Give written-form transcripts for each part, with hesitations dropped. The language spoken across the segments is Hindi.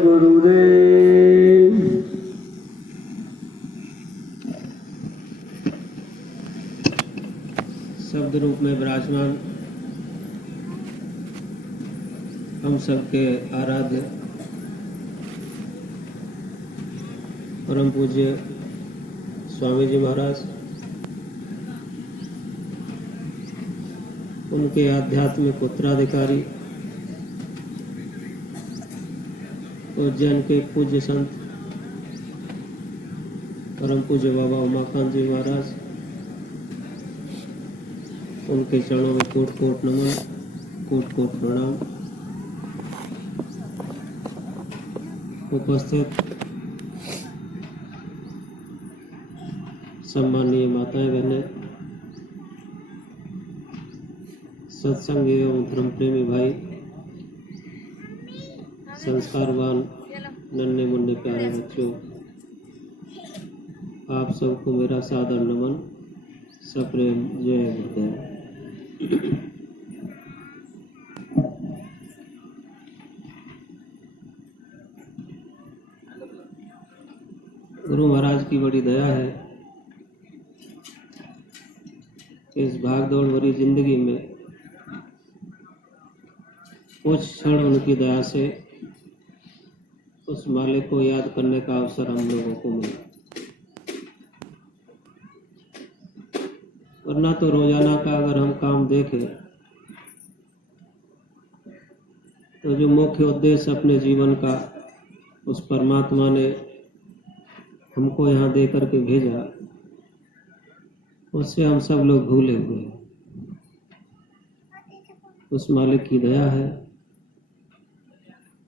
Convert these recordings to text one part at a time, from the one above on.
गुरुदेव। शब्द रूप में विराजमान हम सबके आराध्य परम पूज्य स्वामी जी महाराज, उनके आध्यात्मिक उत्तराधिकारी उज्जैन के पूज्य संत परम पूज्य बाबा उमाकांत जी महाराज, उनके चरणों में कोट कोट नमन, कोट कोट प्रणाम। उपस्थित सम्माननीय माताएं बहनें, सत्संग एवं धर्म प्रेमी भाई, संस्कारवान नन्हे मुन्ने प्यारे बच्चों, आप सबको मेरा सादर नमन, सप्रेम जय गुरुदेव। गुरु महाराज की बड़ी दया है कि इस भागदौड़ भरी जिंदगी में कुछ क्षण उनकी दया से उस मालिक को याद करने का अवसर हम लोगों को मिला, वरना तो रोजाना का अगर हम काम देखें तो जो मुख्य उद्देश्य अपने जीवन का उस परमात्मा ने हमको यहाँ दे करके भेजा, उससे हम सब लोग भूले हुए हैं। उस मालिक की दया है,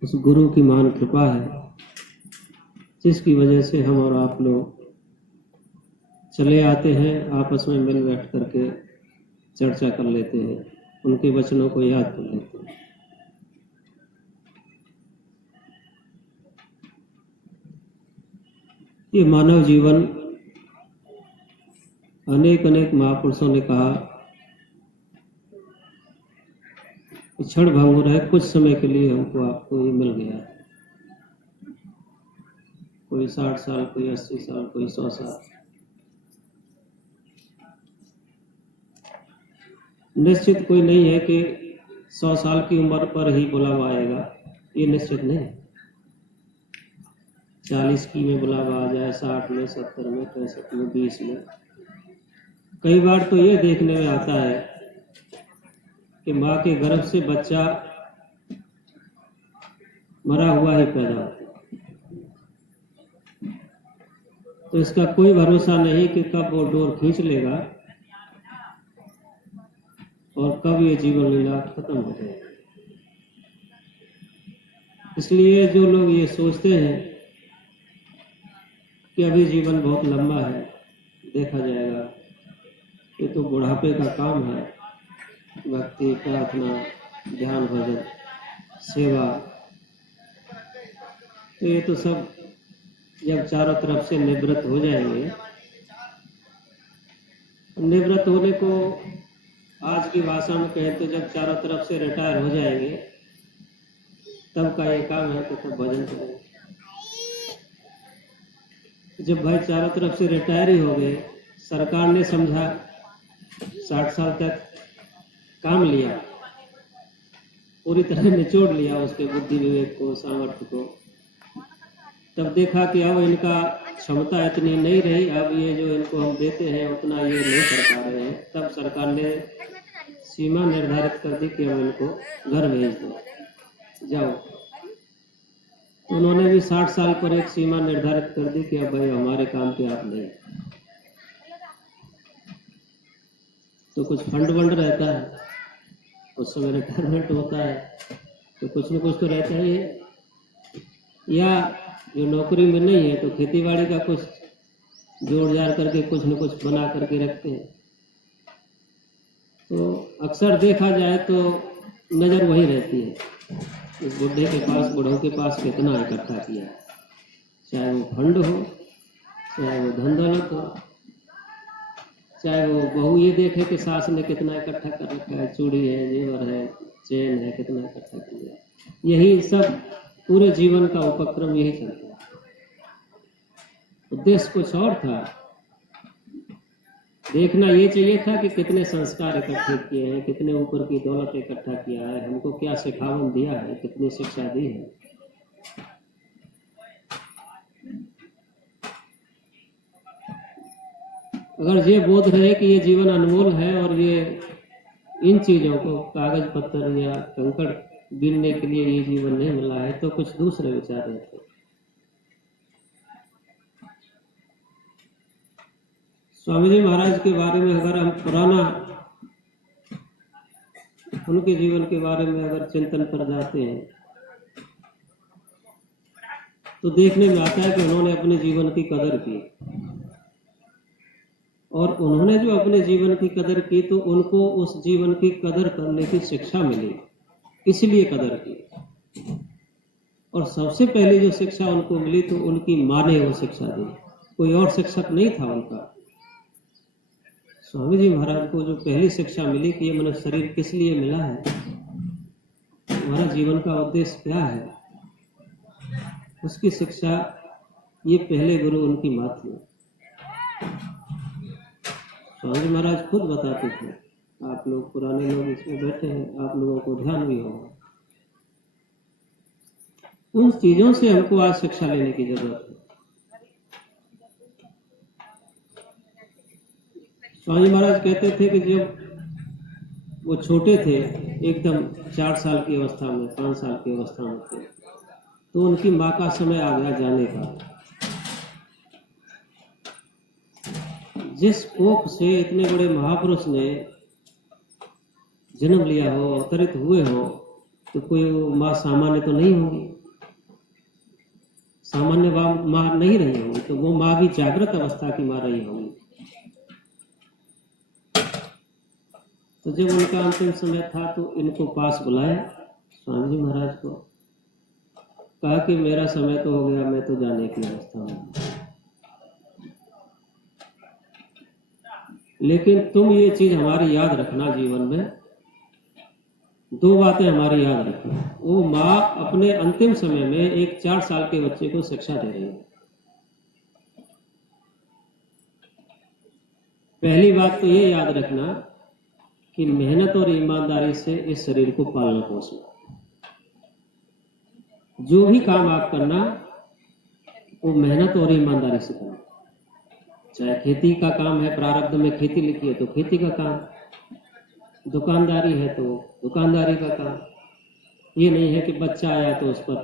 उस गुरु की महान कृपा है, जिसकी वजह से हम और आप लोग चले आते हैं, आपस में मिल बैठ करके चर्चा कर लेते हैं, उनके वचनों को याद कर लेते हैं। ये मानव जीवन, अनेक अनेक महापुरुषों ने कहा, क्षण भंगुर है, कुछ समय के लिए हमको आपको ये मिल गया। कोई 60 साल, कोई 80 साल, कोई 100 साल। निश्चित कोई नहीं है कि 100 साल की उम्र पर ही बुलावा आएगा, ये निश्चित नहीं। 40 की में बुलावा आ जाए, 60 में, 70 में, 65 में, 20 में। कई बार तो ये देखने में आता है कि माँ के गर्भ से बच्चा मरा हुआ ही पैदा होता है, तो इसका कोई भरोसा नहीं कि कब वो डोर खींच लेगा और कब ये जीवन लीला खत्म हो जाएगी। इसलिए जो लोग ये सोचते हैं कि अभी जीवन बहुत लंबा है, देखा जाएगा, ये तो बुढ़ापे का काम है, भक्ति, प्रार्थना, ध्यान, भजन, सेवा, तो ये तो सब जब चारों तरफ से निवृत्त हो जाएंगे, निवृत्त होने को आज की भाषा में कहें तो जब चारों तरफ से रिटायर हो जाएंगे, तब का ये काम है, तो तब भजन करेंगे। जब भाई चारों तरफ से रिटायर ही हो गए, सरकार ने समझा 60 साल तक काम लिया, पूरी तरह निचोड़ लिया उसके बुद्धि विवेक को, सामर्थ्य को, तब देखा कि अब इनका क्षमता इतनी नहीं रही, अब ये जो इनको हम देते हैं उतना ये नहीं कर पा रहे हैं, तब सरकार ने सीमा निर्धारित कर दी कि हम इनको घर भेज दो, जाओ। उन्होंने भी 60 साल पर एक सीमा निर्धारित कर दी कि अब भाई हमारे काम के आप नहीं। तो कुछ फंड वंड रहता है, उस समय रिटायरमेंट होता है, तो कुछ न कुछ तो रहता ही है, या जो नौकरी में नहीं है तो खेतीबाड़ी का कुछ जोड़ जाड़ करके कुछ न कुछ बना करके रखते हैं। तो अक्सर देखा जाए तो नज़र वही रहती है, इस बुढ़े के पास, बूढ़ों के पास कितना इकट्ठा किया, चाहे वो फंड हो, चाहे वो धन दौलत हो, चाहे वो बहू ये देखे कि सास ने कितना इकट्ठा कर रखा है, चूड़ी है, जेवर है, चेन है, कितना इकट्ठा कर लिया। यही सब पूरे जीवन का उपक्रम यही चलता है। उद्देश्य कुछ और था, देखना ये चाहिए था कि कितने संस्कार इकट्ठे किए हैं, कितने ऊपर की दौलत इकट्ठा किया है, हमको क्या सिखावन दिया है, कितनी शिक्षा दी है। अगर ये बोध रहे कि ये जीवन अनमोल है और ये इन चीजों को, कागज पत्थर या कंकड़ गिनने के लिए ये जीवन नहीं मिला है, तो कुछ दूसरे विचार रहते। स्वामी जी महाराज के बारे में अगर हम पुराना उनके जीवन के बारे में अगर चिंतन पर जाते हैं तो देखने में आता है कि उन्होंने अपने जीवन की कदर की, और उन्होंने जो अपने जीवन की कदर की तो उनको उस जीवन की कदर करने की शिक्षा मिली, इसलिए कदर की। और सबसे पहले जो शिक्षा उनको मिली तो उनकी माँ ने वो शिक्षा दी, कोई और शिक्षक नहीं था उनका। स्वामी जी महाराज को जो पहली शिक्षा मिली कि ये मनुष्य शरीर किस लिए मिला है, हमारा जीवन का उद्देश्य क्या है, उसकी शिक्षा ये पहले गुरु उनकी माँ थी। स्वामी जी महाराज खुद बताते थे, आप लोग पुराने लोग इसमें बैठे हैं, आप लोगों को ध्यान भी होगा, उन चीजों से हमको आज शिक्षा लेने की जरूरत है। स्वामी महाराज कहते थे कि जब वो छोटे थे, एकदम 4 साल की अवस्था में, 5 साल की अवस्था में थे, तो उनकी माँ का समय आ गया जाने का। जिस कोख से इतने बड़े महापुरुष ने जन्म लिया हो, अवतरित हुए हो, तो कोई वो माँ सामान्य तो नहीं होगी, सामान्य माँ नहीं रही होगी, तो वो माँ भी जागृत अवस्था की माँ रही होगी। तो जब उनका अंतिम समय था तो इनको पास बुलाया स्वामी जी महाराज को, कहा कि मेरा समय तो हो गया, मैं तो जाने की अवस्था में, लेकिन तुम ये चीज हमारी याद रखना, जीवन में 2 बातें हमारी याद रखना। वो माँ अपने अंतिम समय में एक 4 साल के बच्चे को शिक्षा दे रही है। पहली बात तो ये याद रखना कि मेहनत और ईमानदारी से इस शरीर को पालना पोसना। जो भी काम आप करना वो मेहनत और ईमानदारी से करना। चाहे खेती का काम है, प्रारब्ध में खेती लिखी है तो खेती का काम, दुकानदारी है तो दुकानदारी का काम। ये नहीं है कि बच्चा आया तो उस पर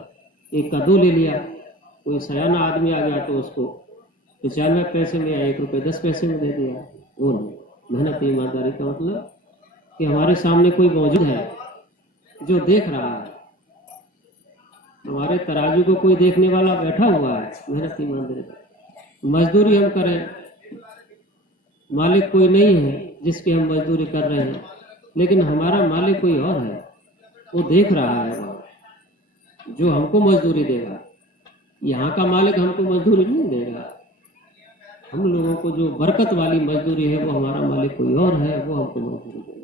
1 का 2 ले लिया, कोई सयाना आदमी आ गया तो उसको 95 पैसे में या 1 रुपये 10 पैसे में दे दिया, वो नहीं। मेहनत ईमानदारी का मतलब कि हमारे सामने कोई मौजूद है जो देख रहा है, हमारे तराजू को कोई देखने वाला बैठा हुआ है, मेहनत ईमानदारी। मजदूरी हम करें, मालिक कोई नहीं है जिसकी हम मजदूरी कर रहे हैं, लेकिन हमारा मालिक कोई और है, वो देख रहा है वहाँ, जो हमको मजदूरी देगा। यहाँ का मालिक हमको मजदूरी नहीं देगा, हम लोगों को जो बरकत वाली मजदूरी है वो हमारा मालिक कोई और है, वो हमको मजदूरी देगा।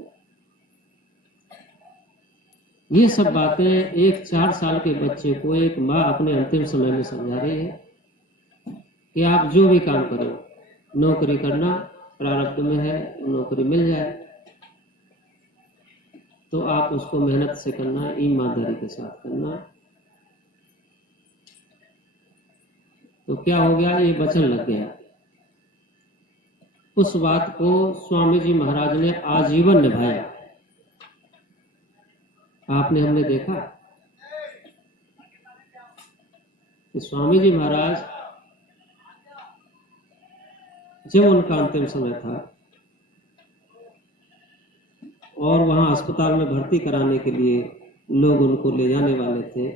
ये सब बातें एक 4 साल के बच्चे को एक माँ अपने अंतिम समय में समझा रही है कि आप जो भी काम करो, नौकरी करना प्रारब्ध में है, नौकरी मिल जाए तो आप उसको मेहनत से करना, ईमानदारी के साथ करना। तो क्या हो गया, ये वचन लग गया। उस बात को स्वामी जी महाराज ने आजीवन निभाया। आपने हमने देखा कि स्वामी जी महाराज जब उनका अंतिम समय था और वहां अस्पताल में भर्ती कराने के लिए लोग उनको ले जाने वाले थे,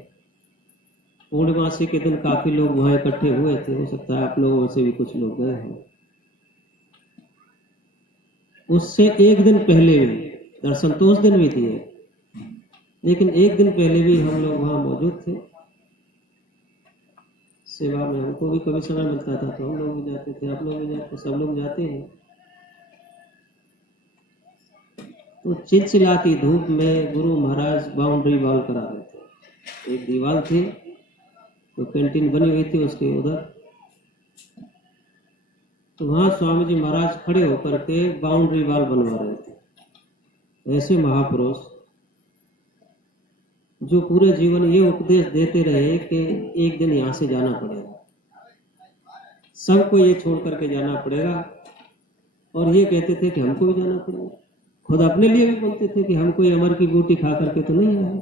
पूर्णिमासी के दिन काफी लोग वहां इकट्ठे हुए थे, हो सकता है आप लोगों में से भी कुछ लोग गए हों। उससे 1 दिन पहले भी दर्शन तो उस दिन भी दिए, लेकिन 1 दिन पहले भी हम लोग वहां मौजूद थे सेवा में। हमको भी कभी समय मिलता था तो हम लोग भी जाते थे, आप लोग भी जाते, सब लोग जाते हैं। तो चिलचिलाती धूप में गुरु महाराज बाउंड्री वॉल करा रहे थे। एक दीवार थी तो कैंटीन बनी हुई थी उसके उधर, तो वहां स्वामी जी महाराज खड़े होकर के बाउंड्री वॉल बनवा रहे थे। ऐसे महापुरुष जो पूरे जीवन ये उपदेश देते रहे कि एक दिन यहाँ से जाना पड़ेगा, सबको ये छोड़ करके जाना पड़ेगा, और ये कहते थे कि हमको भी जाना पड़ेगा। खुद अपने लिए भी बोलते थे कि हम कोई अमर की बूटी खा करके तो नहीं आए,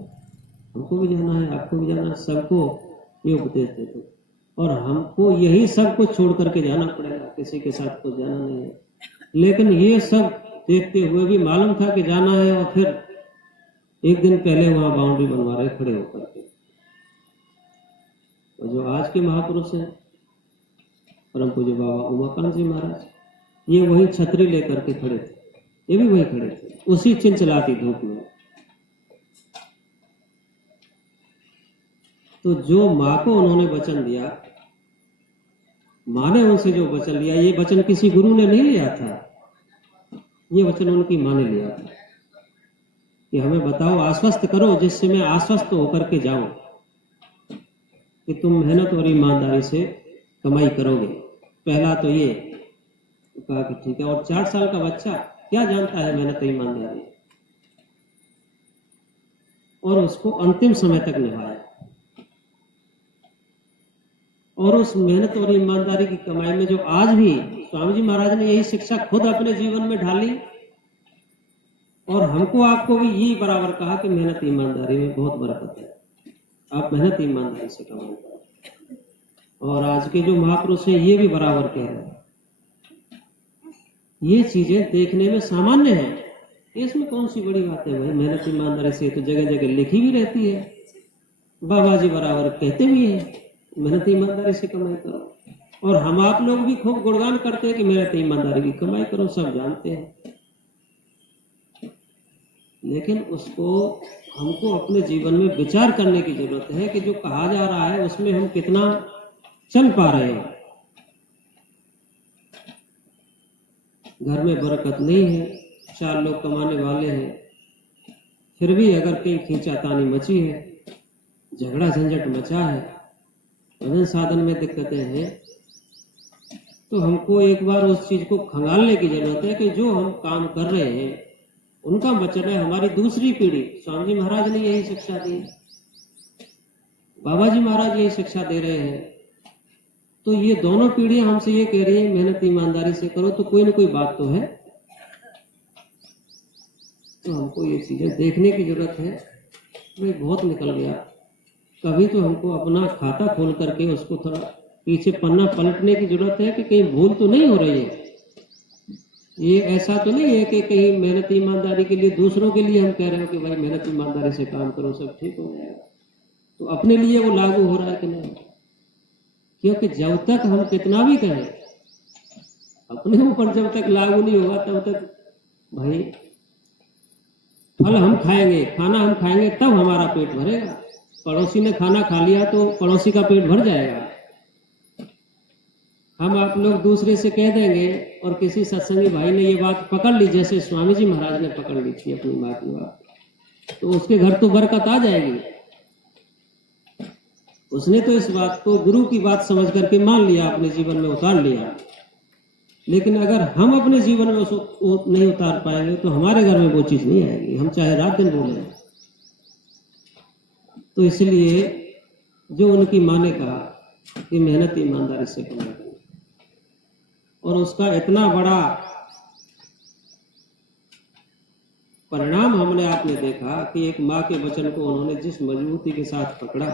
हमको भी जाना है, आपको भी जाना है, सबको ये उपदेश देते। और हमको यही सब कुछ छोड़ करके जाना पड़ेगा, किसी के साथ कुछ जाना नहीं है। लेकिन ये सब देखते हुए भी मालूम था कि जाना है, और फिर एक दिन पहले वहां बाउंड्री बनवा रहे खड़े होकर के। और जो आज के महापुरुष हैं परम पूज्य बाबा उमाकांत जी महाराज, ये वही छतरी लेकर के खड़े थे, ये भी वही खड़े थे उसी चिलचिलाती धूप में। तो जो माँ को उन्होंने वचन दिया, माँ ने उनसे जो वचन लिया, ये वचन किसी गुरु ने नहीं लिया था, ये वचन उनकी माँ ने लिया था कि हमें बताओ, आश्वस्त करो जिससे मैं आश्वस्त होकर के जाऊं कि तुम मेहनत और ईमानदारी से कमाई करोगे। पहला तो ये कहा कि ठीक है। और 4 साल का बच्चा क्या जानता है मेहनत ईमानदारी, और उसको अंतिम समय तक निभाया। और उस मेहनत और ईमानदारी की कमाई में जो आज भी स्वामी जी महाराज ने यही शिक्षा खुद अपने जीवन में ढाली, और हमको आपको भी यही बराबर कहा कि मेहनत ईमानदारी में बहुत बरकत है, आप मेहनत ईमानदारी से कमाई करो। और आज के जो महापुरुष हैं ये भी बराबर कह रहे हैं। ये चीजें देखने में सामान्य है, इसमें कौन सी बड़ी बात है भाई, मेहनत ईमानदारी से तो जगह जगह लिखी भी रहती है, बाबा जी बराबर कहते भी हैं मेहनत ईमानदारी से कमाई करो। और हम आप लोग भी खूब गुणगान करते हैं कि मेहनत ईमानदारी की कमाई करो, सब जानते हैं। लेकिन उसको हमको अपने जीवन में विचार करने की जरूरत है कि जो कहा जा रहा है उसमें हम कितना चल पा रहे हैं। घर में बरकत नहीं है, 4 लोग कमाने वाले हैं, फिर भी अगर कहीं खींचातानी मची है, झगड़ा झंझट मचा है, भजन साधन में दिक्कतें हैं, तो हमको एक बार उस चीज को खंगालने की जरूरत है कि जो हम काम कर रहे हैं उनका वचन है हमारी दूसरी पीढ़ी। स्वामी जी महाराज ने यही शिक्षा दी, बाबा जी महाराज यही शिक्षा दे रहे हैं, तो ये दोनों पीढ़ियां हमसे ये कह रही है मेहनत ईमानदारी से करो, तो कोई ना कोई बात तो है। तो हमको ये चीजें देखने की जरूरत है। भाई बहुत निकल गया, कभी तो हमको अपना खाता खोल करके उसको थोड़ा पीछे पन्ना पलटने की जरूरत है कि कहीं भूल तो नहीं हो रही है। ये ऐसा तो नहीं है कि कहीं मेहनत ईमानदारी के लिए, दूसरों के लिए हम कह रहे हो कि भाई मेहनत ईमानदारी से काम करो सब ठीक हो जाएगा, तो अपने लिए वो लागू हो रहा है कि नहीं? क्योंकि जब तक हम कितना भी कहें, अपने ऊपर जब तक लागू नहीं होगा तब तक भाई फल हम खाएंगे, खाना हम खाएंगे तब हमारा पेट भरेगा। पड़ोसी ने खाना खा लिया तो पड़ोसी का पेट भर जाएगा। हम आप लोग दूसरे से कह देंगे, और किसी सत्संगी भाई ने ये बात पकड़ ली, जैसे स्वामी जी महाराज ने पकड़ ली थी अपनी माँ की बात, तो उसके घर तो बरकत आ जाएगी। उसने तो इस बात को गुरु की बात समझ करके मान लिया, अपने जीवन में उतार लिया। लेकिन अगर हम अपने जीवन में उसको नहीं उतार पाएंगे तो हमारे घर में वो चीज नहीं आएगी, हम चाहे रात दिन बोले। तो इसलिए जो उनकी माँ ने कहा कि मेहनत ईमानदारी से कमाई करो, और उसका इतना बड़ा परिणाम हमने आपने देखा कि एक माँ के वचन को उन्होंने जिस मजबूती के साथ पकड़ा।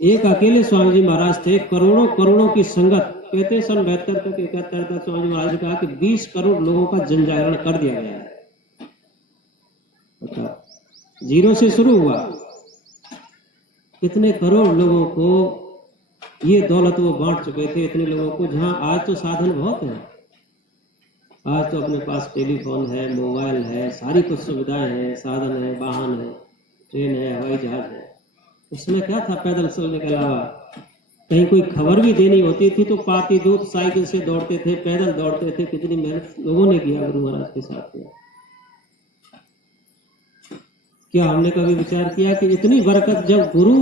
एक अकेले स्वामी जी महाराज थे, करोड़ों करोड़ों की संगत, कहते सन 72 तक 71 तक स्वामी जी महाराज ने कहा कि 20 करोड़ लोगों का जन जागरण कर दिया गया है। बताओ, 0 से शुरू हुआ, कितने करोड़ लोगों को ये दौलत वो बांट चुके थे, इतने लोगों को, जहां आज तो साधन बहुत है। आज तो अपने पास टेलीफोन है, मोबाइल है, सारी कुछ सुविधाएं हैं, साधन है, वाहन है, ट्रेन है, हवाई जहाज है। उसमें क्या था पैदल चलने के अलावा? कहीं कोई खबर भी देनी होती थी तो पाती दूत साइकिल से दौड़ते थे, पैदल दौड़ते थे। कितनी मेहनत लोगों ने किया गुरु महाराज के साथ किया। क्या हमने कभी विचार किया कि इतनी बरकत जब गुरु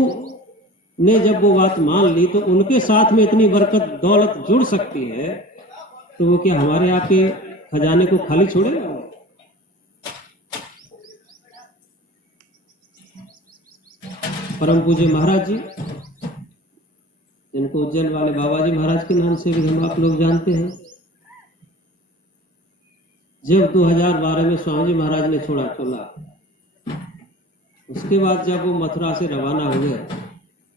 ने जब वो बात मान ली तो उनके साथ में इतनी बरकत दौलत जुड़ सकती है, तो वो क्या हमारे आपके खजाने को खाली छोड़ेगा? परम पूज्य महाराज जी, जिनको उज्जैन वाले बाबा जी महाराज के नाम से भी हम आप लोग जानते हैं, जब 2012 में स्वामी जी महाराज ने छोड़ा चोला, उसके बाद जब वो मथुरा से रवाना हुए,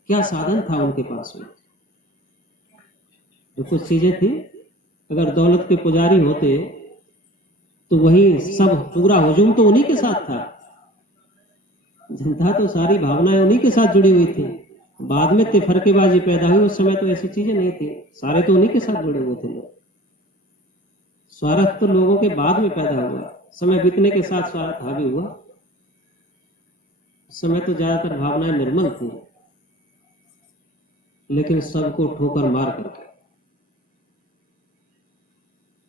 क्या साधन था उनके पास में? जो कुछ चीजें थी, अगर दौलत के पुजारी होते तो वही सब पूरा हुजूम तो उन्हीं के साथ था, जनता तो सारी भावनाएं उन्हीं के साथ जुड़ी हुई थी। बाद में तिफरकेबाजी पैदा हुई, उस समय तो ऐसी चीजें नहीं थी, सारे तो उन्हीं के साथ जुड़े हुए थे लोग। स्वार्थ तो लोगों के बाद में पैदा हुआ, समय बीतने के साथ स्वार्थ हावी हुआ। उस समय तो ज्यादातर भावनाएं निर्मल थी, लेकिन सबको ठोकर मार करके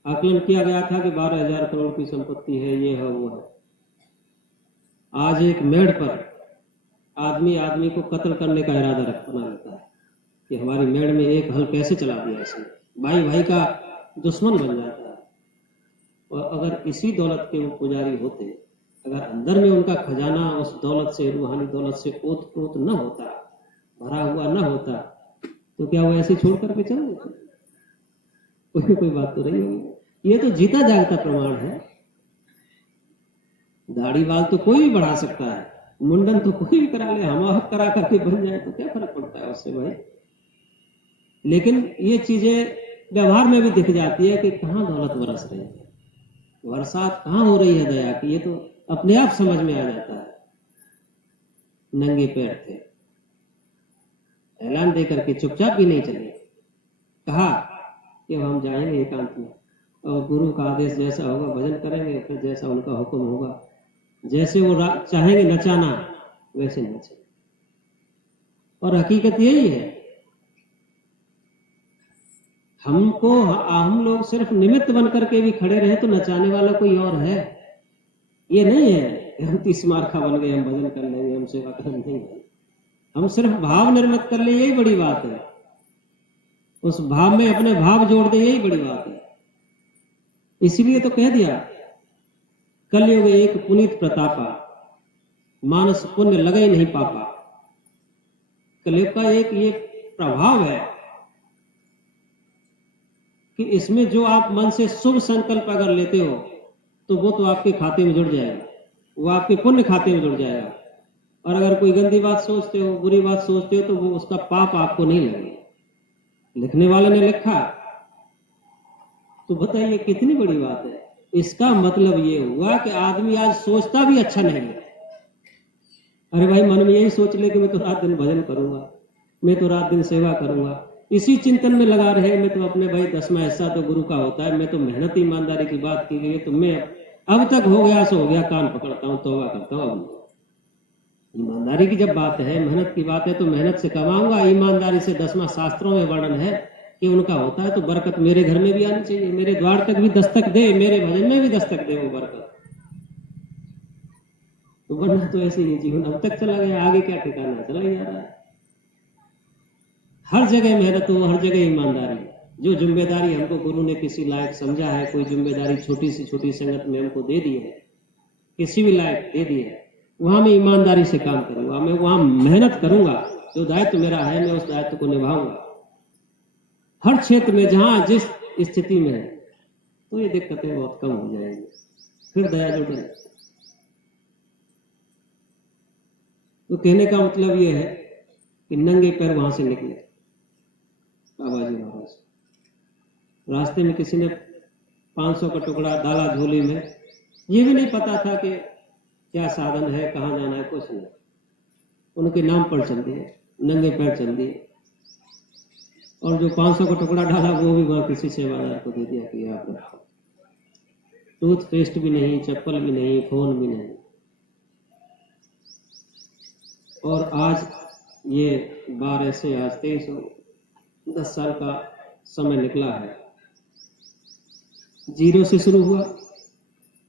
आकलन किया गया था कि 12,000 करोड़ की संपत्ति है, ये है वो है। आज एक मेड़ पर आदमी आदमी को कत्ल करने का इरादा बना लेता है कि हमारी मेड़ में एक हल कैसे चला दिया इसने, भाई भाई का दुश्मन बन जाता है। और अगर इसी दौलत के वो पुजारी होते, अगर अंदर में उनका खजाना उस दौलत से, रूहानी दौलत से ओत-प्रोत न होता, भरा हुआ न होता, तो क्या वो ऐसे छोड़ करके चल देते? कोई बात तो नहीं होगी। ये तो जीता जागता प्रमाण है। दाढ़ी बाल तो कोई भी बढ़ा सकता है, मुंडन तो कोई भी करा ले, हम करा करके बन जाए तो क्या फर्क पड़ता है उससे भाई। लेकिन ये चीजें व्यवहार में भी दिख जाती है कि कहाँ दौलत बरस रही है, बरसात कहाँ हो रही है दया की, ये तो अपने आप समझ में आ जाता है। नंगे पैर थे, ऐलान दे करके चुपचाप भी नहीं चले, कहा कि हम जाएंगे एकांत में और गुरु का आदेश जैसा होगा भजन करेंगे, फिर जैसा उनका हुक्म होगा, जैसे वो चाहेंगे नचाना वैसे नचे। और हकीकत यही है, हम लोग सिर्फ निमित्त बन करके भी खड़े रहे तो नचाने वाला कोई और है। ये नहीं है कि हम 30 मार्खा बन गए, हम भजन कर लेंगे, हम सेवा कर लेंगे। हम सिर्फ भाव निर्मित कर ले, यही बड़ी बात है। उस भाव में अपने भाव जोड़ दे, यही बड़ी बात है। इसलिए तो कह दिया, कलयुग एक पुनीत प्रतापा, मानस पुण्य लगे नहीं पापा। कलयुग का एक ये प्रभाव है कि इसमें जो आप मन से शुभ संकल्प अगर लेते हो तो वो तो आपके खाते में जुड़ जाएगा, वो आपके पुण्य खाते में जुड़ जाएगा। और अगर कोई गंदी बात सोचते हो, बुरी बात सोचते हो, तो वो उसका पाप आपको नहीं लगेगा। लिखने वाले ने लिखा, तो बताइए कितनी बड़ी बात है। इसका मतलब ये हुआ कि आदमी आज सोचता भी अच्छा नहीं है। अरे भाई, मन में यही सोच ले कि मैं तो रात दिन भजन करूंगा, मैं तो रात दिन सेवा करूंगा, इसी चिंतन में लगा रहे, मैं तो अपने भाई 10वां हिस्सा तो गुरु का होता है, मैं तो मेहनत ईमानदारी की बात की गई है, तो मैं अब तक हो गया सो हो गया, कान पकड़ता हूँ, तौबा करता हूँ। अब ईमानदारी की जब बात है, मेहनत की बात है, तो मेहनत से कमाऊंगा। ईमानदारी से 10वां शास्त्रों में वर्णन है कि उनका होता है, तो बरकत मेरे घर में भी आनी चाहिए, मेरे द्वार तक भी दस्तक दे, मेरे भजन में भी दस्तक दे वो बरकत। तो वरना तो ऐसे ही जीवन अब तक चला गया, आगे क्या ठिकाना, चला ही जा रहा है। हर जगह मेहनत हो, हर जगह ईमानदारी। जो जिम्मेदारी हमको गुरु ने किसी लायक समझा है, कोई जिम्मेदारी छोटी सी छोटी संगत में हमको दे दी है, किसी भी लायक दे दी है, वहां मैं ईमानदारी से काम करूंगा, मैं वहां मेहनत करूंगा। जो दायित्व मेरा है, मैं उस दायित्व को निभाऊंगा हर क्षेत्र में, जहां जिस स्थिति में है। तो ये दिक्कतें बहुत कम हो जाएंगी, फिर दया जुड़ जाए। तो कहने का मतलब ये है कि नंगे पैर वहां से निकले बाबा जी महाराज। रास्ते में किसी ने 500 का टुकड़ा डाला झोली में, ये भी नहीं पता था कि क्या साधन है, कहाँ जाना है, कुछ नहीं। उनके नाम पर चल दिए, नंगे पैर चल दिए। और जो 500 का टुकड़ा डाला वो भी वहां किसी सेवादार को दे दिया कि आप रखो। टूथपेस्ट भी नहीं, चप्पल भी नहीं, फोन भी नहीं। और आज ये 12 से आज 23 हो, 10 साल का समय निकला है। जीरो से शुरू हुआ,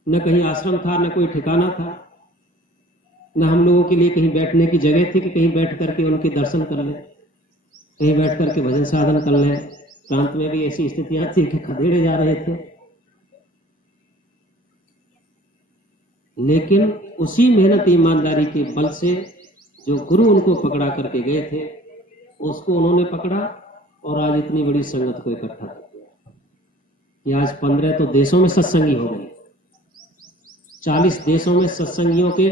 न कहीं आश्रम था, न कोई ठिकाना था, न हम लोगों के लिए कहीं बैठने की जगह थी कि कहीं बैठ करके उनके दर्शन कर ले। कहीं बैठ करके भजन साधन कर लें। प्रांत में भी ऐसी स्थितियां थी कि खदेड़े जा रहे थे, लेकिन उसी मेहनत ईमानदारी के बल से जो गुरु उनको पकड़ा करके गए थे उसको उन्होंने पकड़ा और आज इतनी बड़ी संगत को इकट्ठा कर दिया कि आज 15 तो देशों में सत्संगी हो गए, 40 देशों में सत्संगियों के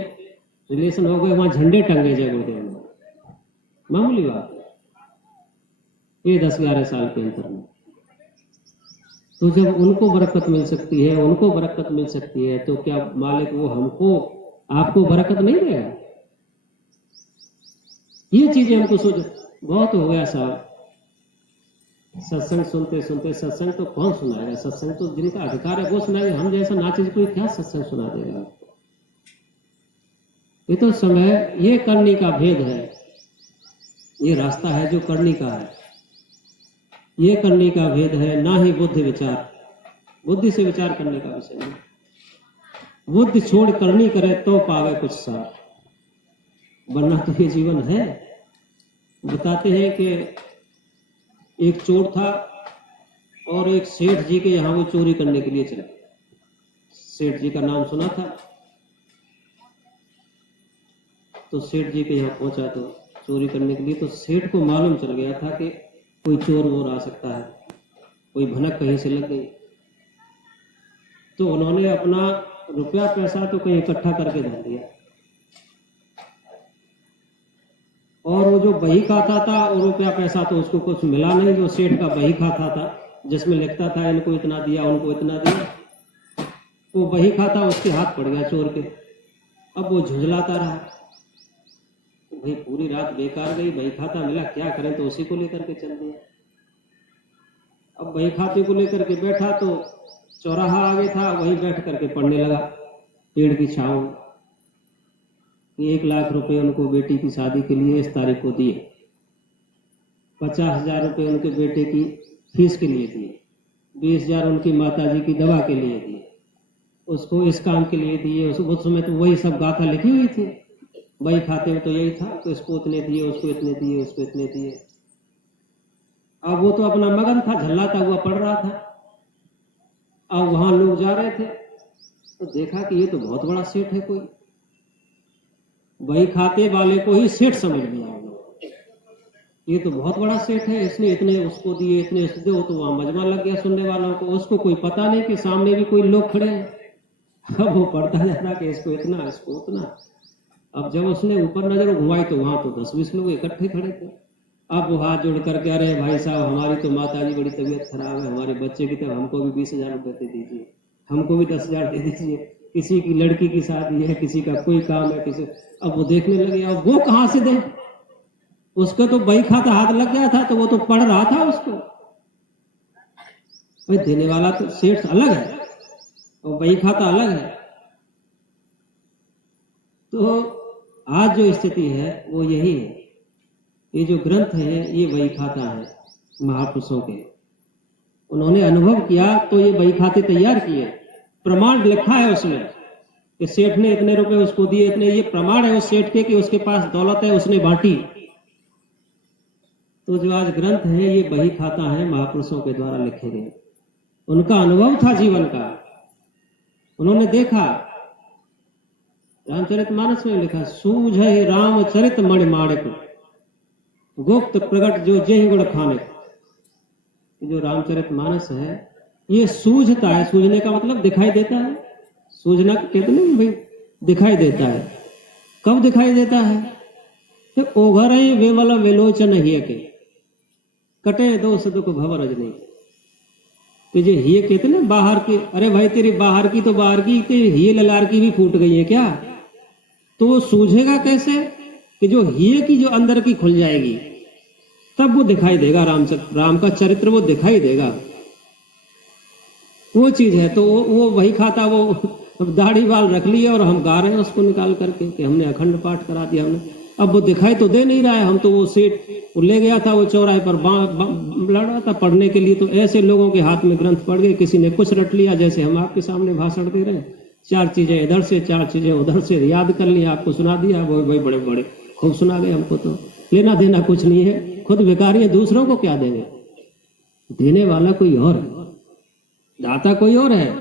रिलेशन हो गए, वहां झंडे टंगे जय गुरुदेव में। मामूली बात है ये 10-11 साल के अंतर में। तो जब उनको बरकत मिल सकती है, उनको बरकत मिल सकती है, तो क्या मालिक वो हमको आपको बरकत नहीं देगा? ये चीजें हमको सोच, बहुत हो गया साहब सत्संग सुनते सुनते। सत्संग तो कौन सुनाएगा? सत्संग तो जिनका अधिकार है वो सुनाएगा। हम जैसा नाचे कोई क्या सत्संग सुना देगा आपको? ये तो समय, ये करनी का भेद है, ये रास्ता है जो करनी का है, ये करने का भेद है, ना ही बुद्धि विचार। बुद्धि से विचार करने का विषय नहीं। बुद्धि छोड़ करनी करे तो पावे कुछ सार, वरना तो ये जीवन है। बताते हैं कि एक चोर था और एक सेठ जी के यहाँ वो चोरी करने के लिए चला। सेठ जी का नाम सुना था, तो सेठ जी के यहाँ पहुंचा तो चोरी करने के लिए। तो सेठ को मालूम चल गया था कि कोई चोर वोर आ सकता है, कोई भनक कहीं से लग गई। तो उन्होंने अपना रुपया पैसा तो कहीं इकट्ठा करके धर दिया, और वो जो बही खाता था वो रुपया पैसा तो उसको कुछ मिला नहीं। जो सेठ का बही खाता था जिसमें लिखता था इनको इतना दिया उनको इतना दिया, वो बही खाता उसके हाथ पड़ गया चोर के। अब वो झुंझलाता रहा, भाई पूरी रात बेकार गई, बही खाता मिला, क्या करें? तो उसी को लेकर के चल दिया। अब बही खाते को लेकर के बैठा तो चौराहा आगे था, वहीं बैठ करके पढ़ने लगा पेड़ की छांव में। 1 लाख रुपए उनको बेटी की शादी के लिए इस तारीख को दिए, 50,000 रुपये उनके बेटे की फीस के लिए दिए, 20,000 उनकी माताजी की दवा के लिए दिए, उसको इस काम के लिए दिए। उस समय तो वही सब गाथा लिखी हुई थी, वही खाते में तो यही था, तो इसको इतने दिए, उसको इतने दिए, उसको इतने दिए। अब वो तो अपना मगन था, झल्लाता हुआ पढ़ रहा था। अब वहां लोग जा रहे थे तो देखा कि ये तो बहुत बड़ा सेठ है कोई। वही खाते वाले को ही सेठ समझ लिया हम लोग, ये तो बहुत बड़ा सेठ है, इसने इतने उसको दिए, इतने उसको दिए। तो वहां मजमा लग गया सुनने वालों को। उसको कोई पता नहीं कि सामने भी कोई लोग खड़े हैं। अब वो पढ़ता जा रहा कि इसको इतना, इसको उतना। अब जब उसने ऊपर नजर घुमाई तो वहां तो 10-20 लोग इकट्ठे खड़े थे। अब वो हाथ जोड़ करके, अरे भाई साहब हमारी तो माताजी बड़ी तबीयत खराब है, हमारे बच्चे की, तो हमको भी 20,000 रुपये दे दीजिए, हमको भी 10,000 दे दीजिए, किसी की लड़की की शादी है, किसी का कोई काम है, किसी। अब वो देखने लगे, अब वो कहाँ से दे? उसका तो बही खाता हाथ लग गया था, तो वो तो पढ़ रहा था उसको। भाई देने वाला तो सेठ अलग है और बही खाता अलग है। तो आज जो स्थिति है वो यही है। ये जो ग्रंथ है ये बही खाता है महापुरुषों के, उन्होंने अनुभव किया तो ये बही खाते तैयार किए। प्रमाण लिखा है उसमें कि सेठ ने इतने रुपए उसको दिए, इतने। ये प्रमाण है उस सेठ के कि उसके पास दौलत है, उसने बांटी। तो जो आज ग्रंथ है ये बही खाता है महापुरुषों के द्वारा लिखे गए। उनका अनुभव था जीवन का, उन्होंने देखा। रामचरितमानस में लिखा, सूझ रामचरित मणि माणिक, गुप्त प्रगट जो जेहि गुण खाने। जो रामचरितमानस है ये सूझता है। सूझने का मतलब दिखाई देता है। सूझना कहते नहीं भाई, दिखाई देता है। कब दिखाई देता है? कि ओघर विमल विलोचन हिय के, कटे दोष दुख भव रजनी। कि जो हिय कहते ना बाहर की, अरे भाई तेरी बाहर की तो बाहर की, हिय ललार की भी फूट गई है क्या? तो वो सूझेगा कैसे? कि जो हिय की जो अंदर की खुल जाएगी तब वो दिखाई देगा। राम का चरित्र वो दिखाई देगा, वो चीज है। तो वो वही खाता, वो दाढ़ी बाल रख लिया और हम गा रहे हैं उसको निकाल करके कि हमने अखंड पाठ करा दिया हमने। अब वो दिखाई तो दे नहीं रहा है। हम तो वो सेठ वो ले गया था, वो चौराहे पर लड़ रहा था पढ़ने के लिए। तो ऐसे लोगों के हाथ में ग्रंथ पड़ गए, किसी ने कुछ रट लिया, जैसे हम आपके सामने भाषण दे रहे हैं, 4 चीजें इधर से 4 चीजें उधर से याद कर लिया, आपको सुना दिया। वो भाई बड़े बड़े खूब सुना गए, हमको तो लेना देना कुछ नहीं है। खुद भिखारी हैं, दूसरों को क्या देंगे? देने वाला कोई और है, दाता कोई और है।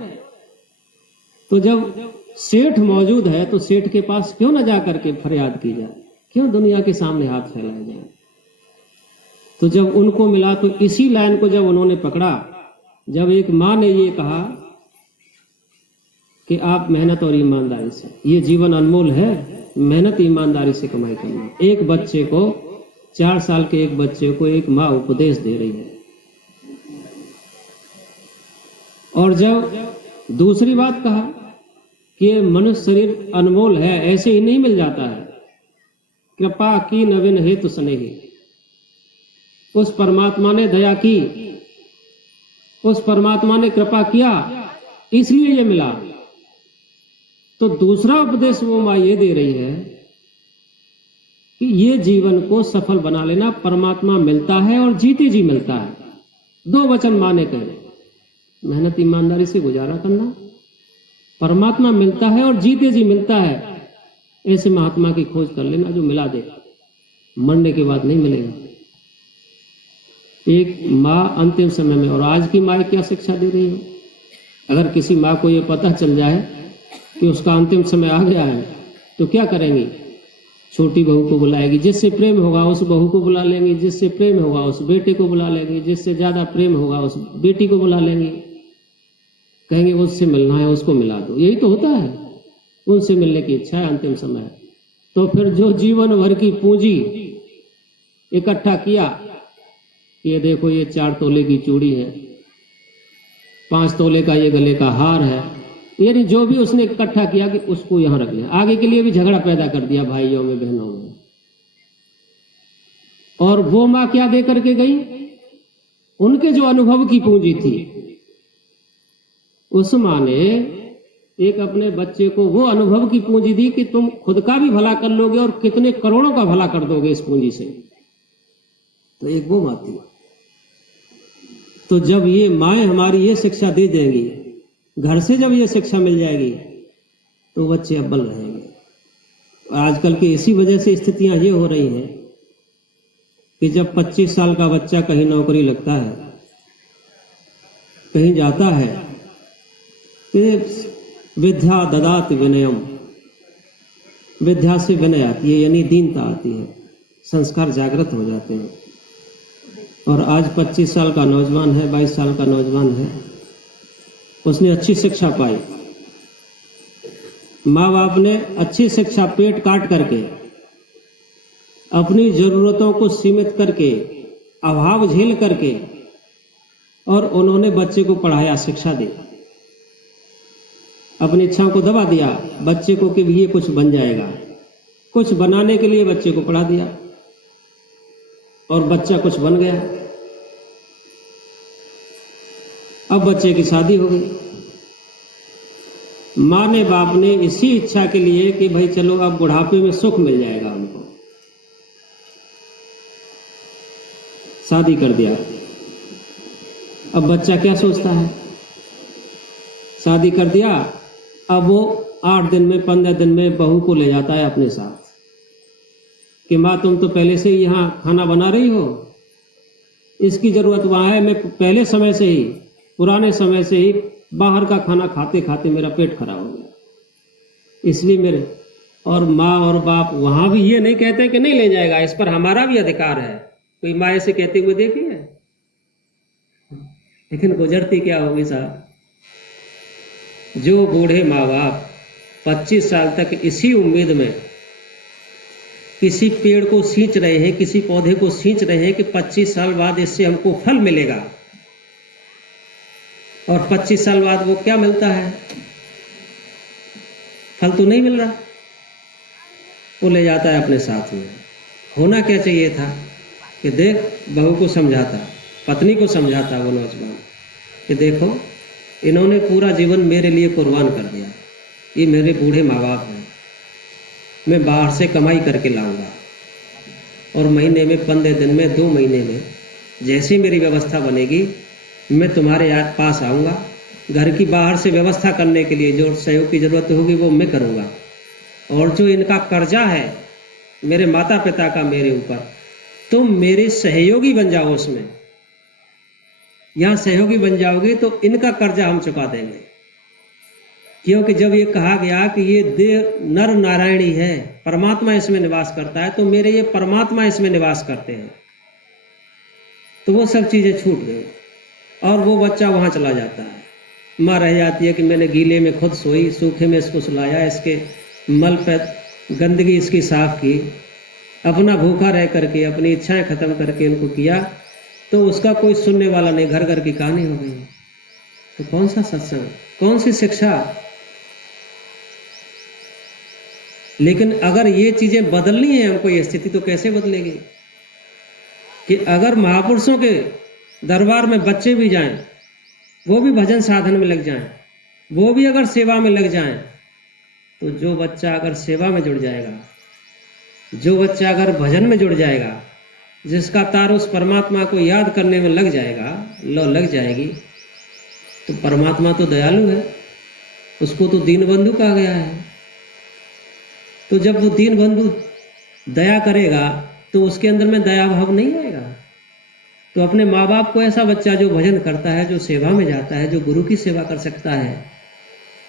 तो जब सेठ मौजूद है तो सेठ के पास क्यों न जा करके फरियाद की जाए, क्यों दुनिया के सामने हाथ फैलाए जाए? तो जब उनको मिला तो इसी लाइन को जब उन्होंने पकड़ा, जब एक माँ ने ये कहा कि आप मेहनत और ईमानदारी से, ये जीवन अनमोल है, मेहनत ईमानदारी से कमाई करना। एक बच्चे को, 4 साल के एक बच्चे को एक माँ उपदेश दे रही है। और जब दूसरी बात कहा कि ये मनुष्य शरीर अनमोल है, ऐसे ही नहीं मिल जाता है, कृपा की नवीन हेतु स्नेही, उस परमात्मा ने दया की, उस परमात्मा ने कृपा किया, इसलिए ये मिला। तो दूसरा उपदेश वो माँ ये दे रही है कि ये जीवन को सफल बना लेना, परमात्मा मिलता है और जीते जी मिलता है। 2 वचन माँ ने कहे, मेहनत ईमानदारी से गुजारा करना, परमात्मा मिलता है और जीते जी मिलता है। ऐसे महात्मा की खोज कर लेना जो मिला दे, मरने के बाद नहीं मिलेगा। एक माँ अंतिम समय में, और आज की माँ क्या शिक्षा दे रही है? अगर किसी माँ को ये पता चल जाए कि उसका अंतिम समय आ गया है तो क्या करेंगी? छोटी बहू को बुलाएगी, जिससे प्रेम होगा उस बहू को बुला लेंगी, जिससे प्रेम होगा उस बेटे को बुला लेंगी, जिससे ज्यादा प्रेम होगा उस बेटी को बुला लेंगी, कहेंगे उससे मिलना है, उसको मिला दो। यही तो होता है, उनसे मिलने की इच्छा है अंतिम समय। तो फिर जो जीवन भर की पूंजी इकट्ठा किया, ये देखो ये 4 तोले की चूड़ी है, 5 तोले का ये गले का हार है, यानी जो भी उसने इकट्ठा किया कि उसको यहां रख लिया, आगे के लिए भी झगड़ा पैदा कर दिया भाइयों में, बहनों में। और वो माँ क्या दे करके गई? उनके जो अनुभव की पूंजी थी, उस माँ ने एक अपने बच्चे को वो अनुभव की पूंजी दी कि तुम खुद का भी भला कर लोगे और कितने करोड़ों का भला कर दोगे इस पूंजी से। तो एक वो माँ थी। तो जब ये माएँ हमारी ये शिक्षा दे देंगी, घर से जब ये शिक्षा मिल जाएगी, तो बच्चे अव्वल रहेंगे। आजकल की इसी वजह से स्थितियां ये हो रही हैं कि जब 25 साल का बच्चा कहीं नौकरी लगता है, कहीं जाता है, कि विद्या ददाति विनयम, विद्या से विनय आती है, यानी दीनता आती है, संस्कार जागृत हो जाते हैं। और आज 25 साल का नौजवान है, 22 साल का नौजवान है, उसने अच्छी शिक्षा पाई, माँ बाप ने अच्छी शिक्षा पेट काट करके, अपनी जरूरतों को सीमित करके, अभाव झेल करके, और उन्होंने बच्चे को पढ़ाया, शिक्षा दी, अपनी इच्छाओं को दबा दिया बच्चे को कि ये कुछ बन जाएगा। कुछ बनाने के लिए बच्चे को पढ़ा दिया और बच्चा कुछ बन गया। अब बच्चे की शादी हो गई। माँ ने बाप ने इसी इच्छा के लिए कि भाई चलो अब बुढ़ापे में सुख मिल जाएगा उनको, शादी कर दिया। अब बच्चा क्या सोचता है? शादी कर दिया, अब वो 8 दिन में 15 दिन में बहू को ले जाता है अपने साथ कि माँ तुम तो पहले से ही यहाँ खाना बना रही हो, इसकी जरूरत वहाँ है, मैं पहले समय से ही, पुराने समय से ही बाहर का खाना खाते खाते मेरा पेट खराब हो गया, इसलिए मेरे। और माँ और बाप वहां भी ये नहीं कहते कि नहीं ले जाएगा, इस पर हमारा भी अधिकार है। कोई माँ ऐसे कहते हुए देखी है? लेकिन गुजरती क्या होगी साहब, जो बूढ़े माँ बाप 25 साल तक इसी उम्मीद में किसी पेड़ को सींच रहे हैं, किसी पौधे को सींच रहे हैं कि 25 साल बाद इससे हमको फल मिलेगा, और 25 साल बाद वो क्या मिलता है? फल तो नहीं मिल रहा, वो ले जाता है अपने साथ में। होना क्या चाहिए था कि देख, बहू को समझाता, पत्नी को समझाता वो नौजवान कि देखो इन्होंने पूरा जीवन मेरे लिए कुर्बान कर दिया, ये मेरे बूढ़े माँ बाप हैं, मैं बाहर से कमाई करके लाऊंगा और महीने में 15 दिन में 2 महीने में जैसी मेरी व्यवस्था बनेगी मैं तुम्हारे पास आऊँगा। घर की बाहर से व्यवस्था करने के लिए जो सहयोग की ज़रूरत होगी वो मैं करूँगा, और जो इनका कर्जा है मेरे माता पिता का मेरे ऊपर, तुम मेरे सहयोगी बन जाओ उसमें, यहां सहयोगी बन जाओगे तो इनका कर्जा हम चुका देंगे। क्योंकि जब ये कहा गया कि ये देह नर नारायणी है, परमात्मा इसमें निवास करता है, तो मेरे ये परमात्मा इसमें निवास करते हैं, तो वो सब चीजें छूट गई और वो बच्चा वहां चला जाता है। माँ रह जाती है कि मैंने गीले में खुद सोई, सूखे में इसको सुलाया, इसके मल पर गंदगी इसकी साफ की, अपना भूखा रह करके अपनी इच्छाएं खत्म करके इनको किया, तो उसका कोई सुनने वाला नहीं, घर घर की कहानी हो गई। तो कौन सा सत्संग, कौन सी शिक्षा? लेकिन अगर ये चीजें बदलनी है हमको, ये स्थिति तो कैसे बदलेगी? कि अगर महापुरुषों के दरबार में बच्चे भी जाएं, वो भी भजन साधन में लग जाएं, वो भी अगर सेवा में लग जाएं, तो जो बच्चा अगर सेवा में जुड़ जाएगा, जो बच्चा अगर भजन में जुड़ जाएगा, जिसका तार उस परमात्मा को याद करने में लग जाएगा, लग जाएगी, तो परमात्मा तो दयालु है, उसको तो दीनबंधु कहा गया है। तो जब वो दीनबंधु दया करेगा तो उसके अंदर में दया भाव नहीं आएगा। तो अपने माँ बाप को, ऐसा बच्चा जो भजन करता है, जो सेवा में जाता है, जो गुरु की सेवा कर सकता है,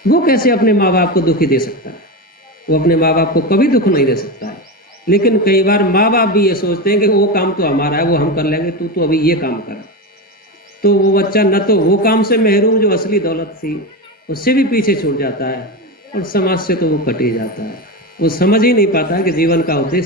वो कैसे अपने माँ बाप को दुखी दे सकता है? वो अपने माँ बाप को कभी दुख नहीं दे सकता है। लेकिन कई बार माँ बाप भी ये सोचते हैं कि वो काम तो हमारा है, वो हम कर लेंगे, तू तो अभी ये काम कर। तो वो बच्चा न तो वो काम से महरूम जो असली दौलत थी उससे भी पीछे छूट जाता है, और समाज से तो वो कट ही जाता है। वो समझ ही नहीं पाता कि जीवन का उद्देश्य